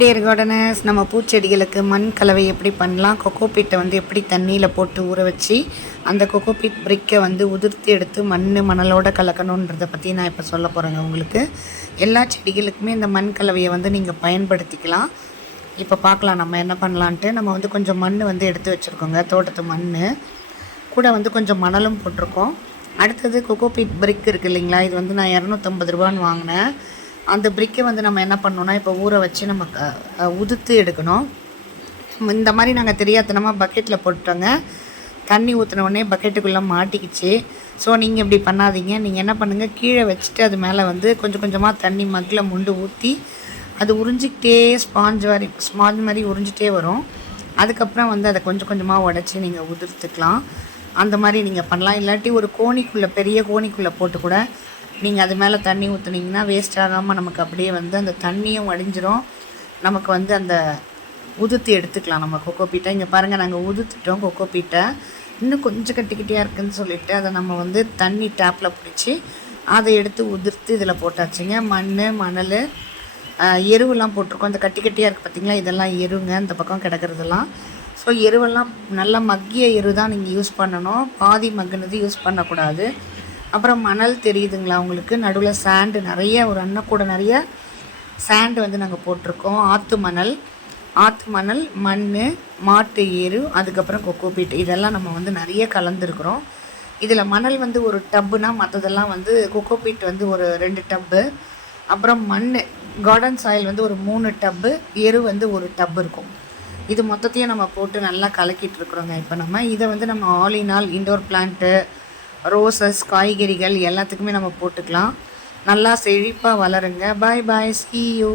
Dear gardeners, நம்ம பூச்செடிகளுக்கு மண் கலவை எப்படி பண்ணலாம், கொக்கோ பீட்டை வந்து எப்படி தண்ணியில் போட்டு ஊற வச்சு அந்த கொக்கோ பீட் பிரிக்கை வந்து உதிர்த்தி எடுத்து மணலோடு கலக்கணுன்றதை பற்றி நான் இப்போ சொல்ல போகிறேங்க. உங்களுக்கு எல்லா செடிகளுக்குமே இந்த மண் கலவையை வந்து நீங்கள் பயன்படுத்திக்கலாம். இப்போ பார்க்கலாம் நம்ம என்ன பண்ணலான்ட்டு. நம்ம வந்து கொஞ்சம் மண் வந்து எடுத்து வச்சுருக்கோங்க, தோட்டத்து மண் கூட வந்து கொஞ்சம் மணலும் போட்டிருக்கோம். அடுத்தது கொக்கோ பீட் பிரிக் இருக்குது இல்லைங்களா, இது வந்து நான் 250 ரூபான்னு வாங்கினேன். அந்த பிரிக்கை வந்து நம்ம என்ன பண்ணோன்னா இப்போ ஊற வச்சு நம்ம உதுத்து எடுக்கணும். இந்த மாதிரி நாங்கள் தெரியாதனமாக பக்கெட்டில் போட்டோங்க. தண்ணி ஊற்றினோடனே பக்கெட்டுக்குள்ளே மாட்டிக்கிச்சு. ஸோ நீங்கள் இப்படி பண்ணாதீங்க. நீங்கள் என்ன பண்ணுங்கள், கீழே வச்சுட்டு அது மேலே வந்து கொஞ்சம் கொஞ்சமாக தண்ணி மக்கில் முண்டு ஊற்றி அது உறிஞ்சிக்கிட்டே ஸ்பாஞ்ச் மாதிரி உறிஞ்சிட்டே வரும். அதுக்கப்புறம் வந்து அதை கொஞ்சம் கொஞ்சமாக உடச்சி நீங்கள் உதிர்த்துக்கலாம். அந்த மாதிரி நீங்கள் பண்ணலாம். இல்லாட்டி ஒரு கோணிக்குள்ளே, பெரிய கோணிக்குள்ளே போட்டு கூட நீங்கள் அது மேலே தண்ணி ஊற்றுனீங்கன்னா வேஸ்ட் ஆகாமல் நமக்கு அப்படியே வந்து அந்த தண்ணியும் வடிஞ்சிரும். நமக்கு வந்து அந்த உதுத்து எடுத்துக்கலாம் நம்ம கொக்கோ பீட்டை. இங்கே பாருங்கள், நாங்கள் உதுத்துட்டோம் கொக்கோ பீட்டை. இன்னும் கொஞ்சம் கட்டிக்கிட்டியாக இருக்குதுன்னு சொல்லிவிட்டு அதை நம்ம வந்து தண்ணி டேப்பில் பிடிச்சி அதை எடுத்து உதிர்த்து இதில் போட்டாச்சுங்க. மணல் எருவெல்லாம் போட்டிருக்கோம். இந்த கட்டியாக இருக்குது பார்த்திங்களா, இதெல்லாம் எருங்க, இந்த பக்கம் கிடக்கிறதெல்லாம். ஸோ எருவெல்லாம் நல்லா மக்கிய எரு தான் நீங்கள் யூஸ் பண்ணணும். பாதி மக்கினது யூஸ் பண்ணக்கூடாது. அப்புறம் மணல் தெரியுதுங்களா உங்களுக்கு, நடுவில் சாண்டு நிறைய, ஒரு அன்னக்கூட நிறைய சாண்டு வந்து நாங்கள் போட்டிருக்கோம். ஆற்று மணல், மண், மாட்டு எரு, அதுக்கப்புறம் கொக்கோ பீட், இதெல்லாம் நம்ம வந்து நிறைய கலந்துருக்குறோம். இதில் மணல் வந்து ஒரு டப்புனா, மற்றதெல்லாம் வந்து கொக்கோ பீட் வந்து ஒரு 2 டப்பு, அப்புறம் மண் கார்டன் சாயில் வந்து ஒரு 3 டப்பு, எரு வந்து ஒரு டப்பு இருக்கும். இது மொத்தத்தையும் நம்ம போட்டு நல்லா கலக்கிட்டு இருக்கிறோங்க. இப்போ நம்ம இதை வந்து நம்ம all in all indoor plant, roses, காய்கறிகள் எல்லாத்துக்குமே நம்ம போட்டுக்கலாம். நல்லா செழிப்பாக வளருங்க. பாய் பாய், see you.